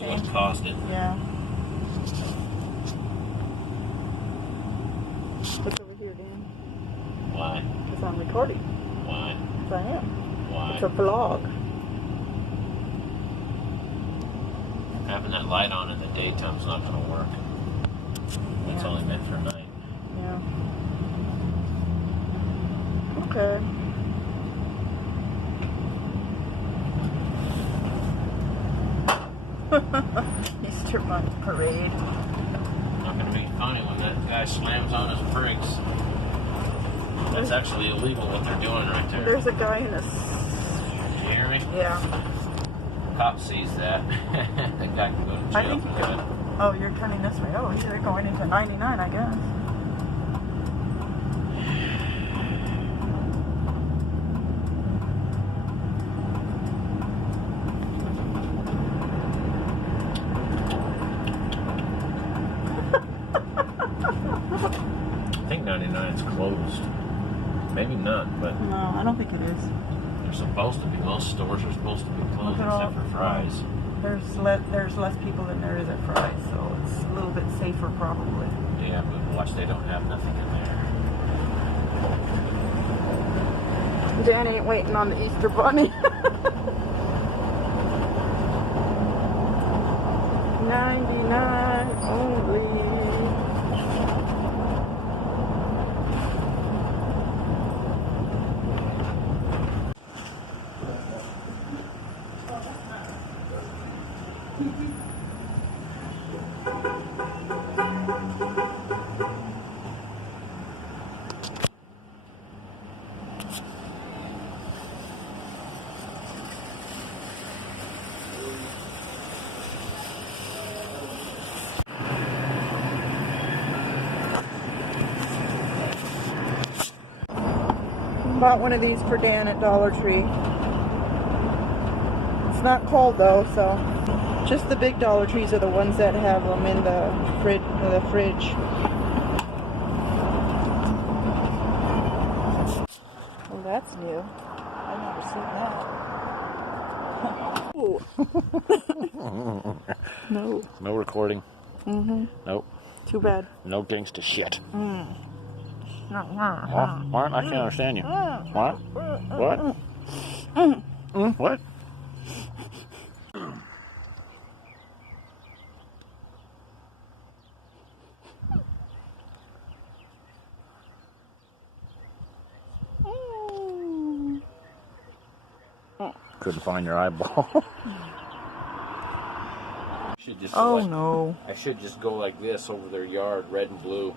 What caused it? Yeah. What's over here, Dan? Why? Because I'm recording. Why? Because I am. Why? It's a vlog. Having that light on in the daytime's not going to work. It's Yeah. only meant for night. Yeah. Okay. Easter Bunny Parade. Not going to be funny when that guy slams on his brakes. That's actually illegal what they're doing right there. There's a guy in a... Did you hear me? Yeah. Cop sees that. The guy can go to jail. I think... for good. Oh, you're turning this way. Oh, they're going into 99, I guess. I think 99 is closed. Maybe not, but No, I don't think it is. they're supposed to be. Most stores are supposed to be closed Look at all- except for Fry's. There's less people than there is at Fry's, so it's a little bit safer probably. Yeah, but watch, they don't have nothing in there. Dan ain't waiting on the Easter Bunny. 99 only. Bought one of these for Dan at Dollar Tree. It's not cold though, so just the big Dollar Trees are the ones that have them in the fridge. Oh, that's new. I've never seen that. Oh. No. No recording. Mm-hmm. Nope. Too bad. No gangsta shit. Mm. What? I can't understand you. What? What? What? Couldn't find your eyeball. Should just Oh like, no. I should just go like this over their yard, red and blue.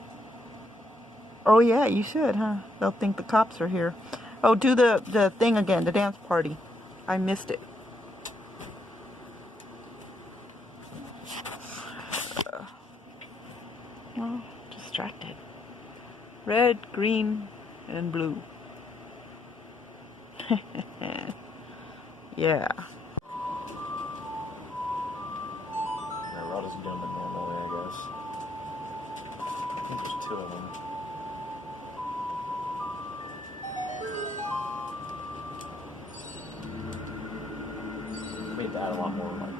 Oh yeah, you should, huh? They'll think the cops are here. Oh, do the thing again, the dance party. I missed it. Oh, distracted. Red, green, and blue. Yeah. They're about as dumb as normally, I guess. I think there's two of them. Made that a lot more like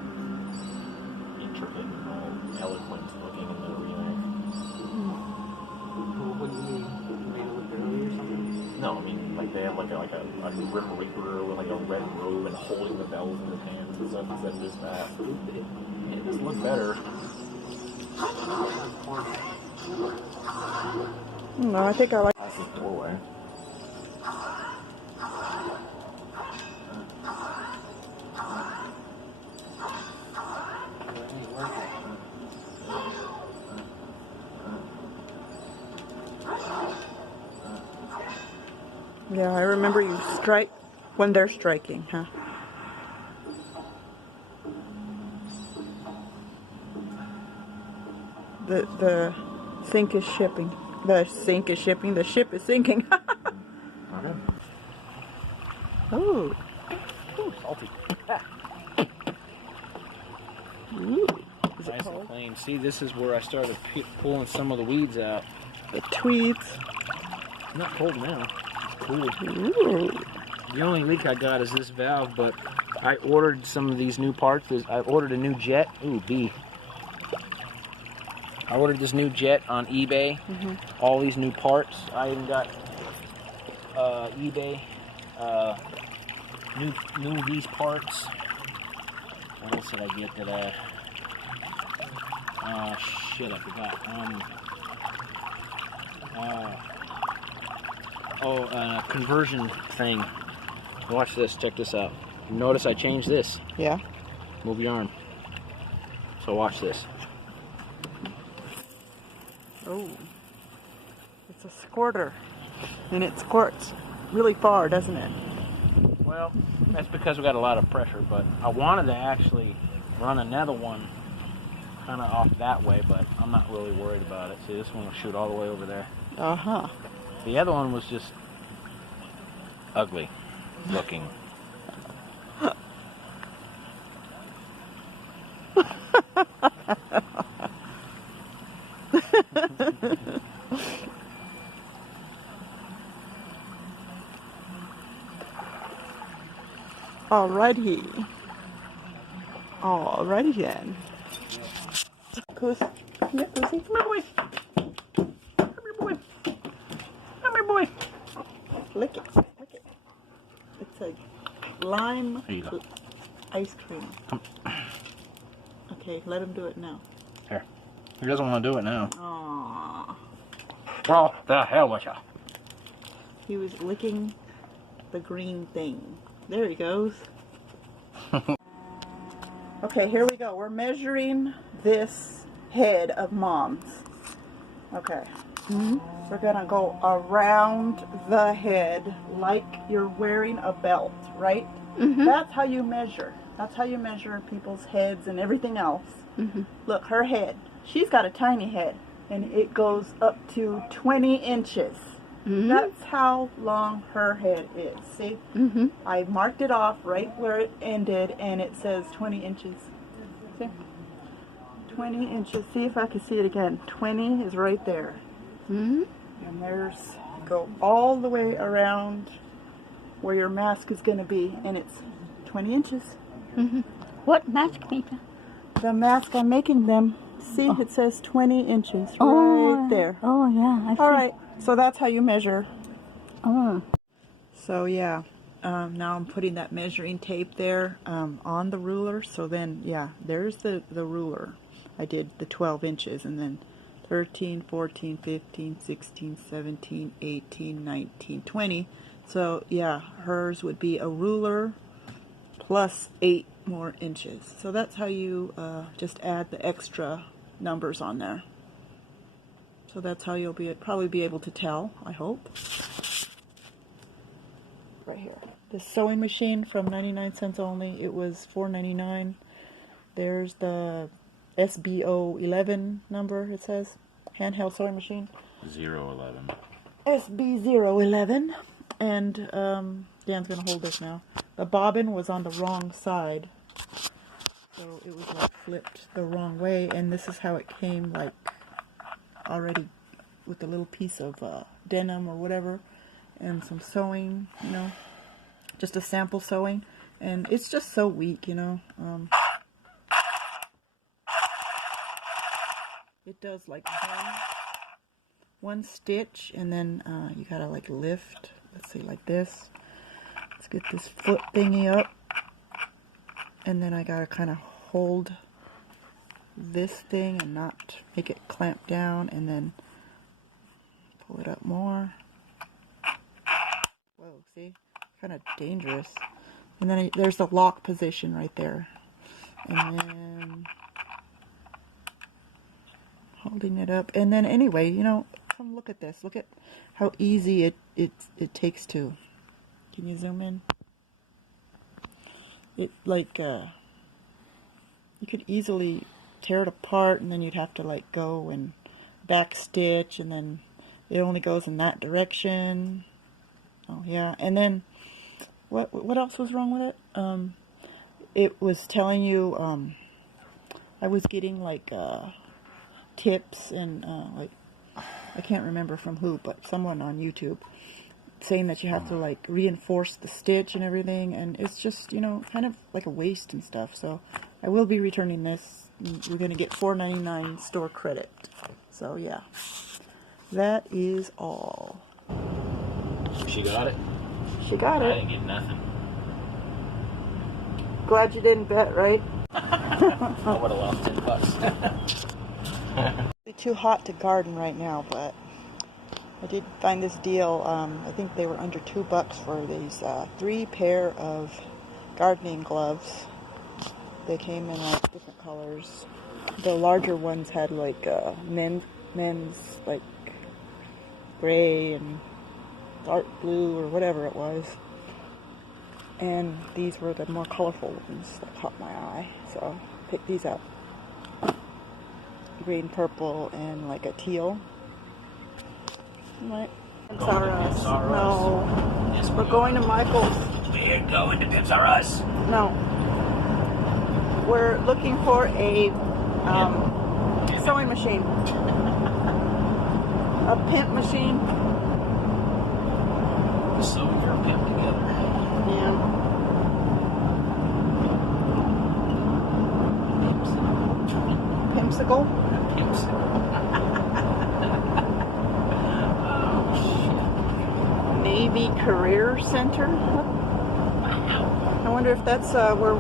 intricate and eloquent looking in the remake. What do you mean? You made it look early or something? No, I mean like they have like a Grim Reaper with like a red robe and holding the bells in his hands and stuff instead of just that. It does look better. No, I think I like. I think four-way. Yeah, I remember you strike when they're striking, huh? The sink is shipping. The sink is shipping. The ship is sinking. Okay. Ooh. Ooh, salty. Ooh. Is it Nice and cold? clean. See, this is where I started pulling some of the weeds out. The tweeds. Not cold now. Cool. Ooh. The only leak I got is this valve, but I ordered some of these new parts. I ordered a new jet. Ooh, B. I ordered this new jet on eBay. All these new parts. I even got eBay. New these parts. What else did I get today? Shit, I forgot. Conversion thing. Watch this. Check this out. Notice I changed this. Yeah. Move your arm. So watch this. Oh. It's a squirter. And it squirts really far, doesn't it? Well, that's because we got a lot of pressure, but I wanted to actually run another one kind of off that way, but I'm not really worried about it. See, this one will shoot all the way over there. Uh-huh. The other one was just ugly looking. Alrighty. Alrighty then. Goose. Yeah, Goosey. Come here, boy. Come here, boy. Come here, boy. Lick it. Lick it. It's a lime Here you go. ice cream. Okay, let him do it now. Here. He doesn't want to do it now. Aww. Well, the hell with ya. He was licking the green thing. There he goes. Okay, here we go. We're measuring this head of Mom's. Okay. We're gonna go around the head like you're wearing a belt, right? That's how you measure. That's how you measure people's heads and everything else. Look, her head. She's got a tiny head, and it goes up to 20 inches. That's how long her head is. See? I marked it off right where it ended, and it says 20 inches. See? 20 inches. See if I can see it again. 20 is right there. And there's, go all the way around where your mask is going to be, and it's 20 inches. What mask maker? The mask I'm making them. See, it says 20 inches right Oh, there. Oh, yeah. I see. All right, so that's how you measure. Oh. So yeah, now I'm putting that measuring tape there on the ruler. So then, yeah, there's the ruler. I did the 12 inches, and then 13, 14, 15, 16, 17, 18, 19, 20. So yeah, hers would be a ruler plus 8 more inches. So that's how you just add the extra numbers on there. So that's how you'll probably be able to tell, I hope. Right here. This sewing machine from 99 cents only. It was $4.99. There's the SBO 11 number, it says. Handheld sewing machine. 011. SB011. And Dan's going to hold this now. The bobbin was on the wrong side. So it was like flipped the wrong way. And this is how it came, like already with a little piece of denim or whatever. And some sewing, you know. Just a sample sewing. And it's just so weak, you know. It does like one stitch, and then you gotta like lift, let's say like this. Let's get this foot thingy up, and then I gotta kind of hold this thing and not make it clamp down, and then pull it up more. Whoa, see? Kind of dangerous. And then there's the lock position right there. And then holding it up. And then anyway, you know, come look at this. Look at how easy it takes to. Can you zoom in? It like you could easily tear it apart, and then you'd have to like go and back stitch, and then it only goes in that direction. Oh yeah. And then what else was wrong with it? It was telling you I was getting like tips and like I can't remember from who, but someone on YouTube saying that you have to like reinforce the stitch and everything, and it's just, you know, kind of like a waste and stuff. So I will be returning this. We're gonna get $4.99 store credit. So yeah, that is all. She got it? She got I it. didn't get nothing. Glad you didn't bet, right? I would have lost $10. It's too hot to garden right now, but I did find this deal. I think they were under $2 for these 3 pair of gardening gloves. They came in like different colors. The larger ones had like men's like gray and dark blue or whatever it was. And these were the more colorful ones that caught my eye. So picked these up. Green, purple, and like a teal. Right. Pimps R Us. No. Yes, We're going to Michael's. We're going to Pimps R Us. No. We're looking for a sewing machine. A pimp machine. So you're a pimp together. Yeah. Pimpsicle? Pimps. Navy Career Center? I wonder if that's where a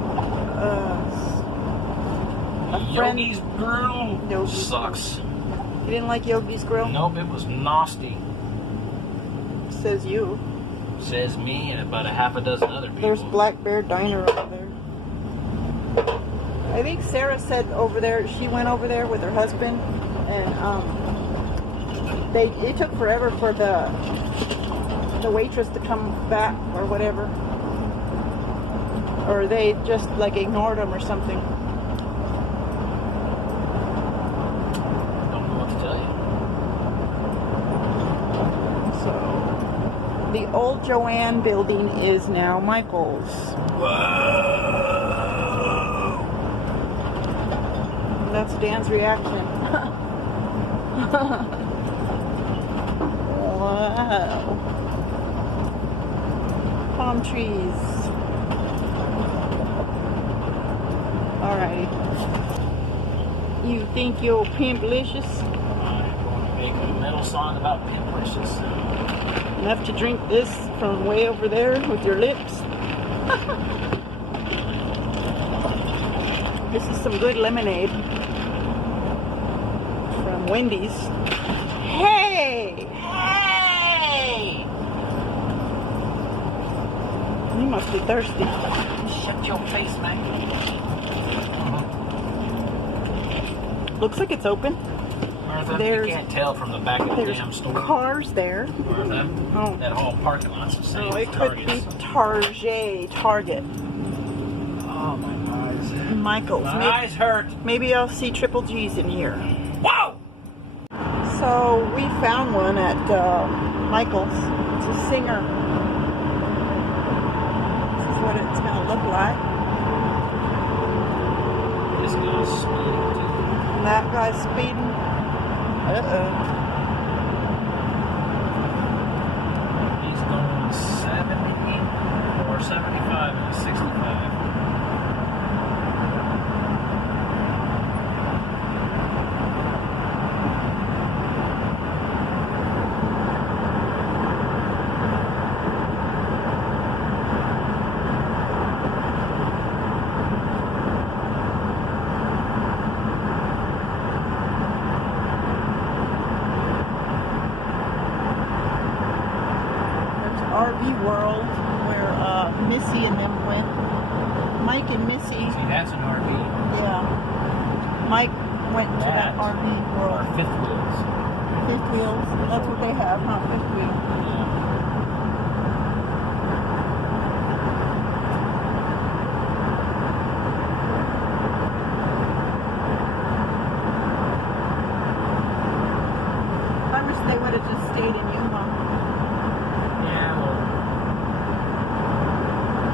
friend. Yogi's Grill. Yogi's Sucks. You didn't like Yogi's Grill? Nope, it was nasty. Says you. Says me and about a half a dozen other people. There's Black Bear Diner over there. I think Sarah said over there, she went over there with her husband, and it took forever for the waitress to come back or whatever, or they just like ignored them or something. Don't know what to tell you. So the old Joanne building is now Michael's. Whoa! That's Dan's reaction. Wow. Palm trees. Alrighty. You think you're pimplicious? I'm going to make a metal song about pimplicious. Enough to drink this from way over there with your lips? This is some good lemonade from Wendy's. Hey! Hey! You must be thirsty. Shut your face, man. Looks like it's open. Martha, There's- you can't tell from the back of the There's damn store. cars there. Martha, Oh. that whole parking lot's the same Oh, as it could be Target. Oh, my eyes. Michael's. My eyes hurt. Maybe I'll see Triple G's in here. Whoa! So we found one at Michael's. It's a Singer. This is what it's going to look like. This guy's speeding too. That guy's speeding. Uh-oh. He's going 70 or 75 and a 65. There's RV World where Missy and them went. Mike and Missy. See, that's an RV. Yeah. Mike went to that That RV Or World. fifth wheels. Fifth wheels. That's what they have, huh? Fifth wheel. Yeah. I wish they would have just stayed in Yuma. Yeah, well,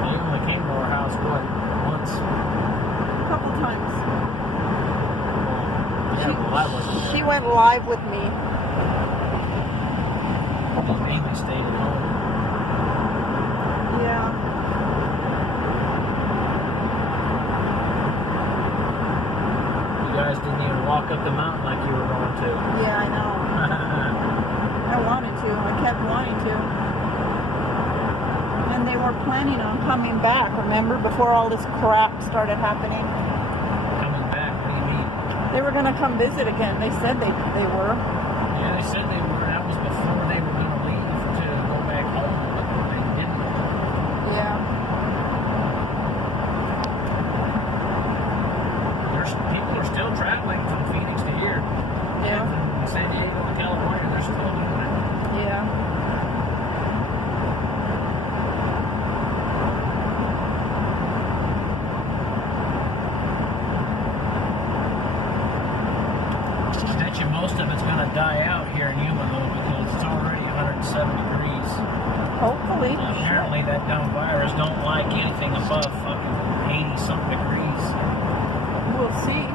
they only came to our house, what, once? A couple times. Yeah, well, I wasn't She there. went live with me. They mainly stayed at home. Yeah. You guys didn't even walk up the mountain like you were going to. Yeah, I know. I wanted to. I kept wanting to. And they were planning on coming back, remember, before all this crap started happening. Coming back, what do you mean? They were going to come visit again. They said they were. Yeah, they said they were. That was before they were going to leave to go back home, but they didn't. Yeah. People are still traveling from Phoenix to here. Yeah. And from San Diego to California, they're still doing it. Yeah. I bet you most of it's going to die out here in Yuma, though, because it's already 107 degrees. Hopefully. Apparently, that dumb virus don't like anything above fucking 80-something degrees. We'll see.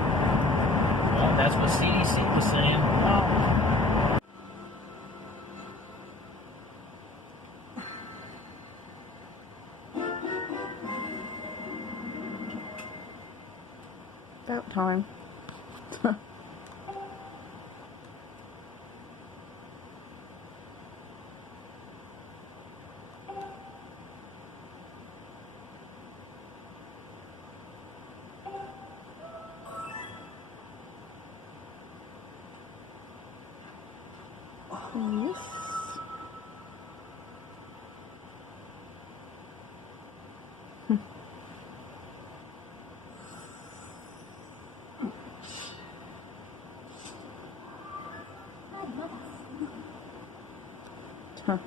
Well, that's what CDC was saying. Oh. About time. Yes. Huh.